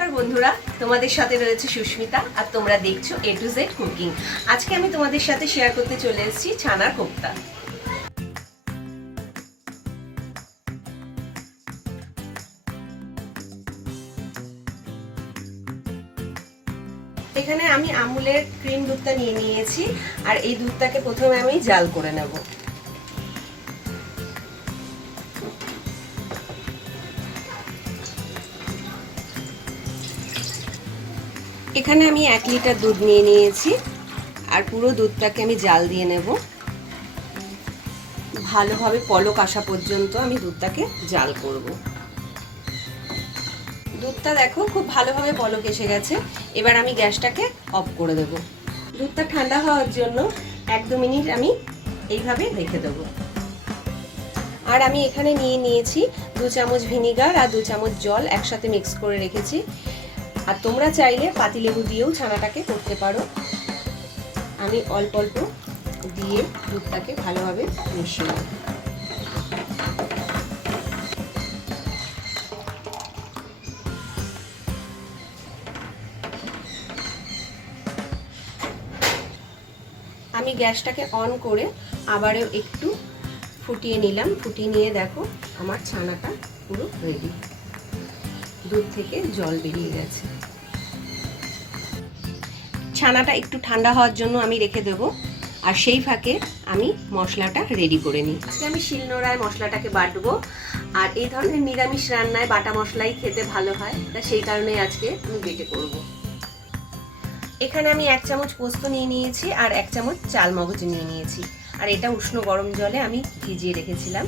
নমস্কার বন্ধুরা, তোমাদের সাথে রয়েছে সুস্মিতা আর তোমরা দেখছো A to Z কুকিং। আজকে আমি তোমাদের সাথে শেয়ার করতে চলে এসেছি ছানার কোফতা। এখানে আমি আমুলের ক্রিম দুধটা নিয়ে নিয়েছি আর এই দুধটাকে প্রথমে আমি জাল করে নেব। এখানে আমি 1 লিটার দুধ নিয়ে নিয়েছি আর পুরো দুধটাকে আমি জাল দিয়ে নেব। ভালোভাবে পলক আসা পর্যন্ত আমি দুধটাকে জাল করব। দুধটা দেখো খুব ভালোভাবে পলক এসে গেছে। এবার আমি গ্যাসটাকে অফ করে দেব। দুধটা ঠান্ডা হওয়ার জন্য 1-2 মিনিট আমি এইভাবে রেখে দেব। আর আমি এখানে নিয়ে নিয়েছি 2 চামচ ভিনিগার আর 2 চামচ জল একসাথে মিক্স করে রেখেছি। আর তোমরা চাইলে পাতিলেবু দিয়েও ছানাটাকে করতে পারো। আমি অল্প অল্প দিয়ে দুধটাকে ভালোভাবে মিশিয়ে নেব। আমি গ্যাসটাকে অন করে আবারও একটু ফুটিয়ে নিলাম। ফুটিয়ে নিয়ে দেখো আমার ছানাটা পুরো রেডি। দুধ থেকে জল বেরিয়ে গেছে। ছানাটা একটু ঠান্ডা হওয়ার জন্য আমি রেখে দেবো আর সেই ফাঁকে আমি মশলাটা রেডি করে নিই। আজকে আমি শিলনোড়ায় মশলাটাকে বাটবো। আর এই ধরনের নিরামিষ রান্নায় বাটা মশলাই খেতে ভালো হয়, তা সেই কারণেই আজকে আমি বেটে করব। এখানে আমি 1 চামচ পোস্ত নিয়ে নিয়েছি আর 1 চামচ চাল মগজ নিয়ে নিয়েছি। আর এটা উষ্ণ গরম জলে আমি ভিজিয়ে রেখেছিলাম।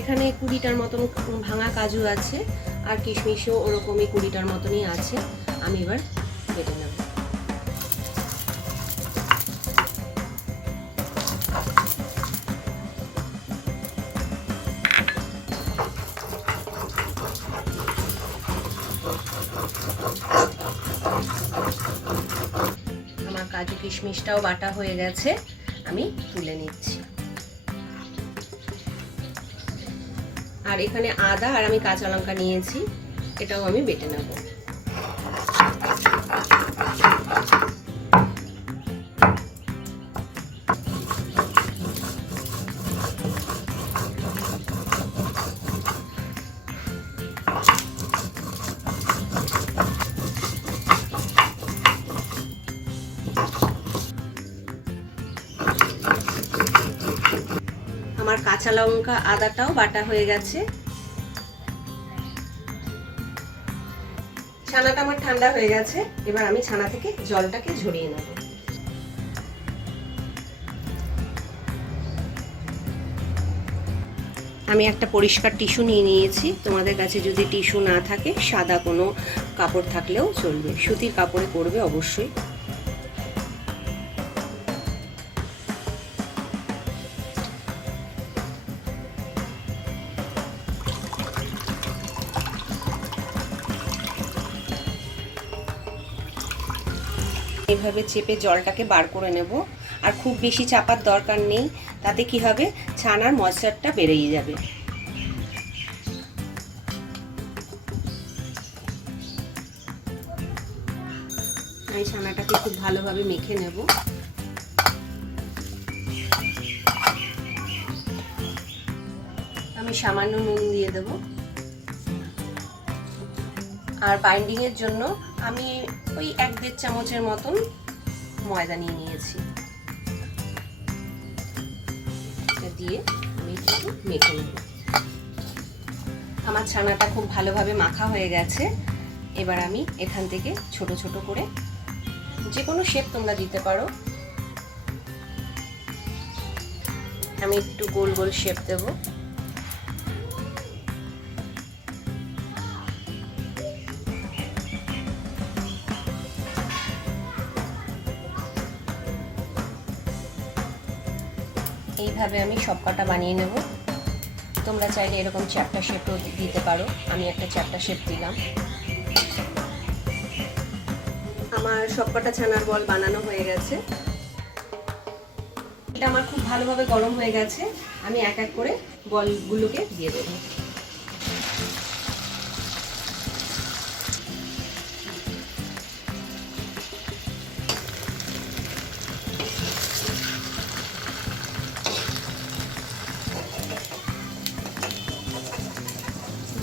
এখানে 20টার মতন ভাঙা কাজু আছে আর কিশমিশও ওরকমই 20টার মতনই আছে। আমি এবার বেটে নেব। আমার কাজু কিশমিশটাও বাটা হয়ে গেছে, আমি তুলে নিচ্ছি। আর এখানে আদা আর আমি কাঁচা লঙ্কা নিয়েছি, এটাও আমি বেটে নেব। আমার কাঁচা লঙ্কা আদাটাও বাটা হয়ে গেছে। ছানাটা আমার ঠান্ডা হয়ে গেছে। এবার আমি ছানা থেকে জলটাকে ঝরিয়ে নেব। আমি একটা পরিষ্কার টিস্যু নিয়ে নিয়েছি। তোমাদের কাছে যদি টিস্যু না থাকে সাদা কোনো কাপড় থাকলেও চলবে, সুতির কাপড়ে করবে অবশ্যই। এইভাবে চেপে জলটাকে বার করে নেব। আর খুব বেশি চাপার দরকার নেই, তাতে কি হবে ছানার ময়েশ্চারটা বেরিয়ে যাবে। আমি ছানাটাকে খুব ভালোভাবে মেখে নেব। আমি সামান্য নুন দিয়ে দেব। আর বাইন্ডিং এর জন্য আমি ওই 1-1.5 চামচের মতন ময়দা নিয়ে নিয়েছি। এটা দিয়ে আমি একটু মেখে নেব। আমার ছানাটা খুব ভালোভাবে মাখা হয়ে গেছে। এবার আমি এখান থেকে ছোট ছোট করে যে কোনো শেপ তোমরা দিতে পারো। আমি একটু গোল গোল শেপ দেবো। এইভাবে আমি সবকটা বানিয়ে নেব। তোমরা চাইলে এরকম চ্যাপ্টা শেপও দিতে পারো, আমি একটা চ্যাপ্টা শেপ দিলাম। আমার সবকটা ছানার বল বানানো হয়ে গেছে। এটা আমার খুব ভালোভাবে গরম হয়ে গেছে। আমি এক এক করে বলগুলোকে দিয়ে দেব।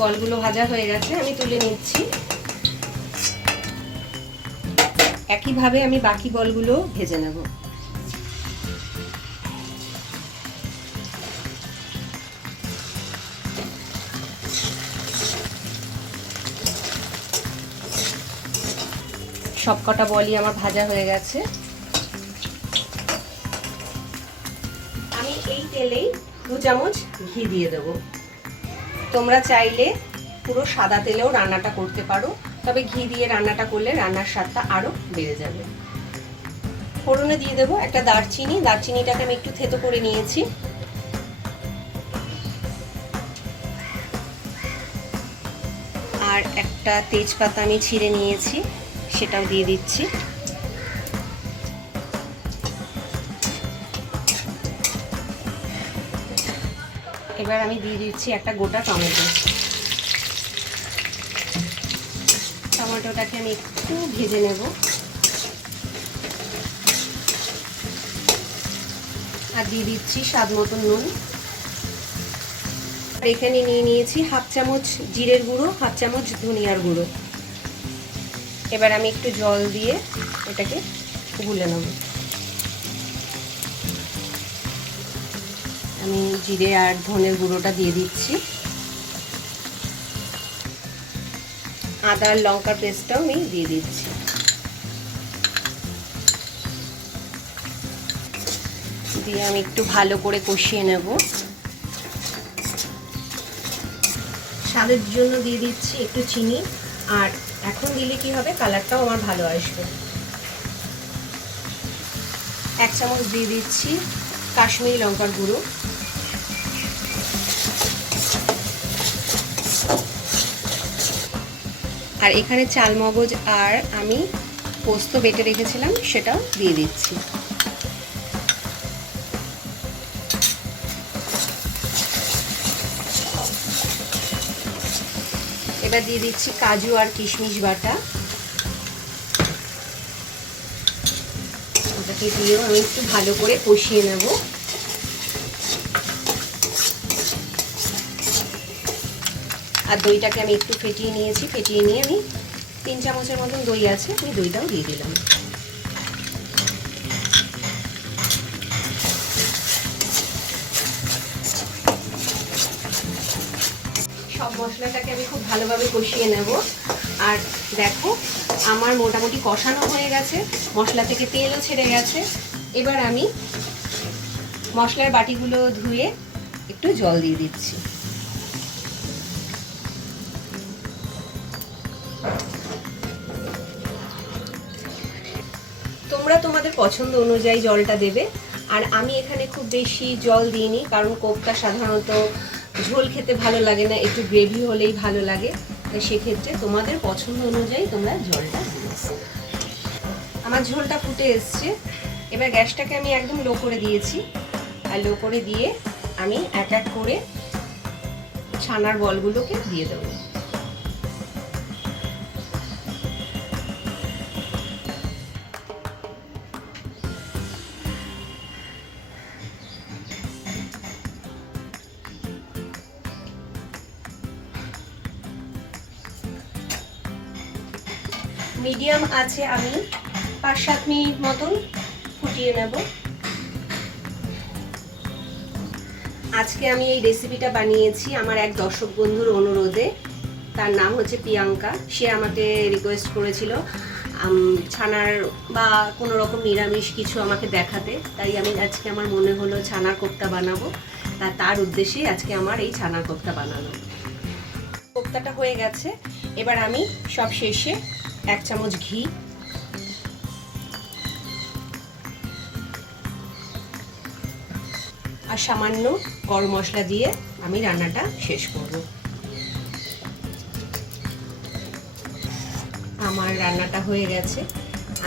বলগুলো ভাজা হয়ে গেছে, আমি তুলে নিচ্ছি। একইভাবে আমি বাকি বলগুলো ভেজে নেব। সবকটা বলই আমার ভাজা হয়ে গেছে। আমি এই তেলেই 2 চামচ ঘি দিয়ে দেব। তোমরা চাইলে পুরো সাদা তেলেও রান্নাটা করতে পারো, তবে ঘি দিয়ে রান্নাটা করলে রান্নার স্বাদটা আরো বেড়ে যাবে। ফোড়নে দিয়ে দেবো একটা দারচিনি। দারচিনিটাকে আমি একটু থেতো করে নিয়েছি। আর একটা তেজপাতা আমি ছিঁড়ে নিয়েছি, সেটাও দিয়ে দিচ্ছি। এবার আমি দিয়ে দিচ্ছি একটা গোটা টমেটো। টমেটোটাকে আমি একটু ভেজে নেব। আর দিয়ে দিচ্ছি স্বাদ মতো নুন। আর এখানে নিয়ে নিয়েছি 1/2 চামচ জিরের গুঁড়ো, 1/2 চামচ ধনিয়ার গুঁড়ো। এবার আমি একটু জল দিয়ে এটাকে গুলে নেব। আমি জিরে আর ধনের গুঁড়োটা দিয়ে দিচ্ছি। আদা আর লঙ্কার পেস্টটাও আমি দিয়ে দিচ্ছি। দিয়ে আমি একটু ভালো করে কষিয়ে নেব। স্বাদের জন্য দিয়ে দিচ্ছি একটু চিনি, আর এখন দিলে কি হবে, কালারটাও আমার ভালো আসবে। 1 চামচ দিয়ে দিচ্ছি কাশ্মীরি লঙ্কার গুঁড়ো। আর এখানে চাল মগজ আর আমি পোস্ত বেটে রেখেছিলাম, সেটাও দিয়ে দিচ্ছি। এবার দিয়ে দিচ্ছি কাজু আর কিশমিশ বাটা। ওটাকে দিয়েও আমি একটু ভালো করে কষিয়ে নেব। আর দইটাকে আমি একটু ফেটিয়ে নিয়েছি। ফেটিয়ে নিয়ে আমি 3 চামচের মতন দই আছে, আমি দইটাও দিয়ে দিলাম। সব মশলাটাকে আমি খুব ভালোভাবে কষিয়ে নেব। আর দেখো আমার মোটামুটি কষানো হয়ে গেছে, মশলা থেকে তেলও ছেড়ে গেছে। এবার আমি মশলার বাটিগুলো ধুয়ে একটু জল দিয়ে দিচ্ছি। তোমরা তোমাদের পছন্দ অনুযায়ী জলটা দেবে। আর আমি এখানে খুব বেশি জল দিইনি, কারণ কোপ্তা সাধারণত ঝোল খেতে ভালো লাগে না, একটু গ্রেভি হলেই ভালো লাগে। সেক্ষেত্রে তোমাদের পছন্দ অনুযায়ী তোমরা জলটা দিও। আমার ঝোলটা ফুটে এসছে। এবার গ্যাসটাকে আমি একদম লো করে দিয়েছি। আর লো করে দিয়ে আমি এক এক করে ছানার বলগুলোকে দিয়ে দেবো। মিডিয়াম আছে আমি 5-7 মিনিট মতন ফুটিয়ে নেব। আজকে আমি এই রেসিপিটা বানিয়েছি আমার এক দর্শক বন্ধুর অনুরোধে। তার নাম হচ্ছে প্রিয়াঙ্কা। সে আমাকে রিকোয়েস্ট করেছিল ছানার বা কোনো রকম নিরামিষ কিছু আমাকে দেখাতে, তাই আমি আজকে আমার মনে হলো ছানার কোফতা বানাবো। তার উদ্দেশ্যেই আজকে আমার এই ছানার কোফতা বানানো। কোফতাটা হয়ে গেছে। এবার আমি সব শেষে 1 চামচ ঘি, আর সামান্য গরম মশলা দিয়ে আমি রান্নাটা শেষ করব। আমার রান্নাটা হয়ে গেছে,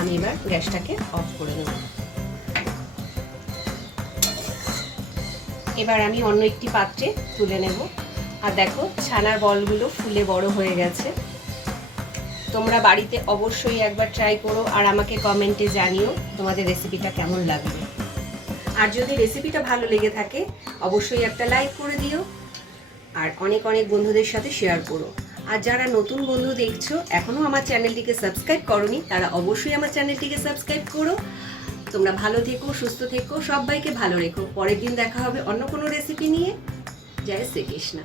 আমি এবার গ্যাসটাকে অফ করে দেব। এবার আমি অন্য একটি পাত্রে তুলে নেব। আর দেখো ছানার বলগুলো ফুলে বড় হয়ে গেছে। তোমরা বাড়িতে অবশ্যই একবার ট্রাই করো আর আমাকে কমেন্টে জানিও তোমাদের রেসিপিটা কেমন লাগবে। আর যদি রেসিপিটা ভালো লেগে থাকে অবশ্যই একটা লাইক করে দিও আর অনেক অনেক বন্ধুদের সাথে শেয়ার করো। আর যারা নতুন বন্ধু দেখছো এখনো আমার চ্যানেলটিকে সাবস্ক্রাইব করোনি তারা অবশ্যই আমার চ্যানেলটিকে সাবস্ক্রাইব করো। তোমরা ভালো থেকো, সুস্থ থেকো, সবাইকে ভালো রেখো। পরের দিন দেখা হবে অন্য কোনো রেসিপি নিয়ে। জয় শ্রীকৃষ্ণ।